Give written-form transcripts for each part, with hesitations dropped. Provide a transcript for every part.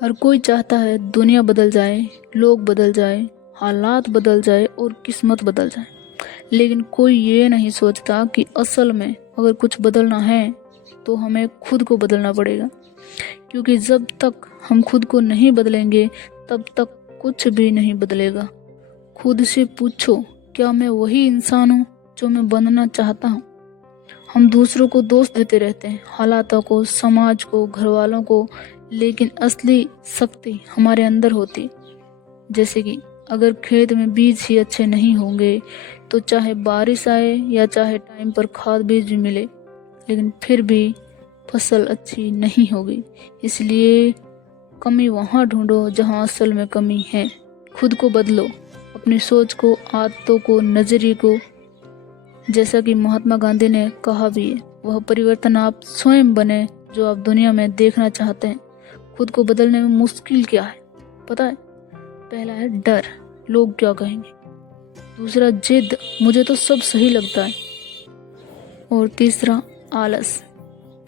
हर कोई चाहता है दुनिया बदल जाए, लोग बदल जाए, हालात बदल जाए और किस्मत बदल जाए। लेकिन कोई ये नहीं सोचता कि असल में अगर कुछ बदलना है तो हमें खुद को बदलना पड़ेगा। क्योंकि जब तक हम खुद को नहीं बदलेंगे तब तक कुछ भी नहीं बदलेगा। खुद से पूछो, क्या मैं वही इंसान हूँ जो मैं बनना चाहता हूँ? हम दूसरों को दोष देते रहते हैं, हालातों को, समाज को, घर वालों को, लेकिन असली शक्ति हमारे अंदर होती। जैसे कि अगर खेत में बीज ही अच्छे नहीं होंगे तो चाहे बारिश आए या चाहे टाइम पर खाद बीज भी मिले, लेकिन फिर भी फसल अच्छी नहीं होगी। इसलिए कमी वहाँ ढूंढो जहाँ असल में कमी है। खुद को बदलो, अपनी सोच को, आदतों को, नजरिए को। जैसा कि महात्मा गांधी ने कहा भी है, वह परिवर्तन आप स्वयं बने जो आप दुनिया में देखना चाहते हैं। खुद को बदलने में मुश्किल क्या है पता है? पहला है डर, लोग क्या कहेंगे। दूसरा जिद, मुझे तो सब सही लगता है। और तीसरा आलस,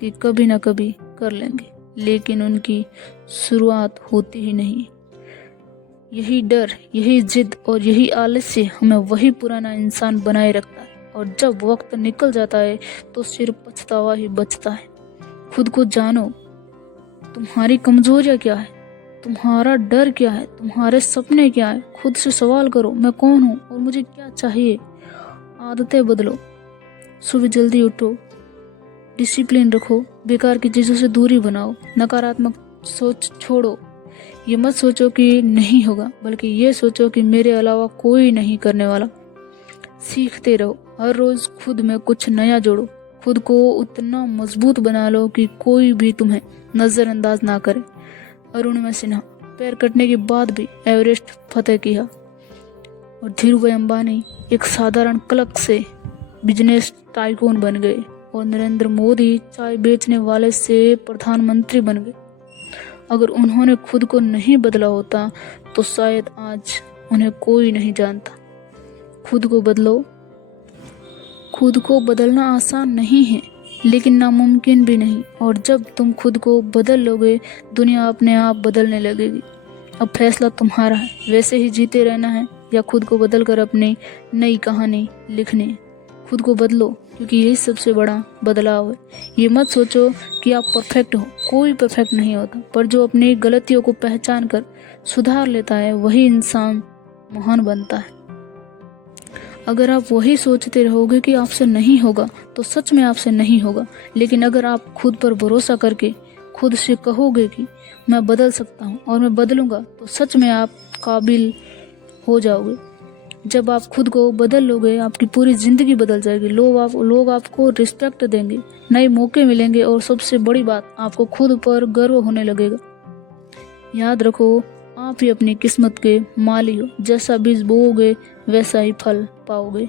कि कभी ना कभी कर लेंगे, लेकिन उनकी शुरुआत होती ही नहीं। यही डर, यही जिद और यही आलस्य हमें वही पुराना इंसान बनाए रखता है। और जब वक्त निकल जाता है तो सिर्फ पछतावा ही बचता है। खुद को जानो, तुम्हारी कमजोरियां क्या है, तुम्हारा डर क्या है, तुम्हारे सपने क्या है। खुद से सवाल करो, मैं कौन हूँ और मुझे क्या चाहिए। आदतें बदलो, सुबह जल्दी उठो, डिसिप्लिन रखो, बेकार की चीजों से दूरी बनाओ, नकारात्मक सोच छोड़ो। ये मत सोचो कि नहीं होगा, बल्कि ये सोचो कि मेरे अलावा कोई नहीं करने वाला। सीखते रहो, हर रोज खुद में कुछ नया जोड़ो। खुद को उतना मजबूत बना लो कि कोई भी तुम्हें नजरअंदाज ना करे। अरुणिमा सिन्हा, पैर कटने के बाद भी एवरेस्ट फतेह किया। और धीरूभाई अंबानी एक साधारण क्लर्क से बिजनेस टाइकून बन गए। और नरेंद्र मोदी चाय बेचने वाले से प्रधानमंत्री बन गए। अगर उन्होंने खुद को नहीं बदला होता तो शायद आज उन्हें कोई नहीं जानता। खुद को बदलो। खुद को बदलना आसान नहीं है, लेकिन नामुमकिन भी नहीं। और जब तुम खुद को बदल लोगे, दुनिया अपने आप बदलने लगेगी। अब फैसला तुम्हारा है, वैसे ही जीते रहना है या खुद को बदल कर अपनी नई कहानी लिखनी है। खुद को बदलो, क्योंकि यही सबसे बड़ा बदलाव है। ये मत सोचो कि आप परफेक्ट हो, कोई परफेक्ट नहीं होता, पर जो अपनी गलतियों को पहचान कर सुधार लेता है वही इंसान महान बनता है। अगर आप वही सोचते रहोगे कि आपसे नहीं होगा तो सच में आपसे नहीं होगा। लेकिन अगर आप खुद पर भरोसा करके खुद से कहोगे कि मैं बदल सकता हूँ और मैं बदलूंगा, तो सच में आप काबिल हो जाओगे। जब आप खुद को बदल लोगे, आपकी पूरी जिंदगी बदल जाएगी। लोग आपको रिस्पेक्ट देंगे, नए मौके मिलेंगे और सबसे बड़ी बात, आपको खुद पर गर्व होने लगेगा। याद रखो, आप ही अपनी किस्मत के माली हो। जैसा बीज बोओगे वैसा ही फल पाओगे।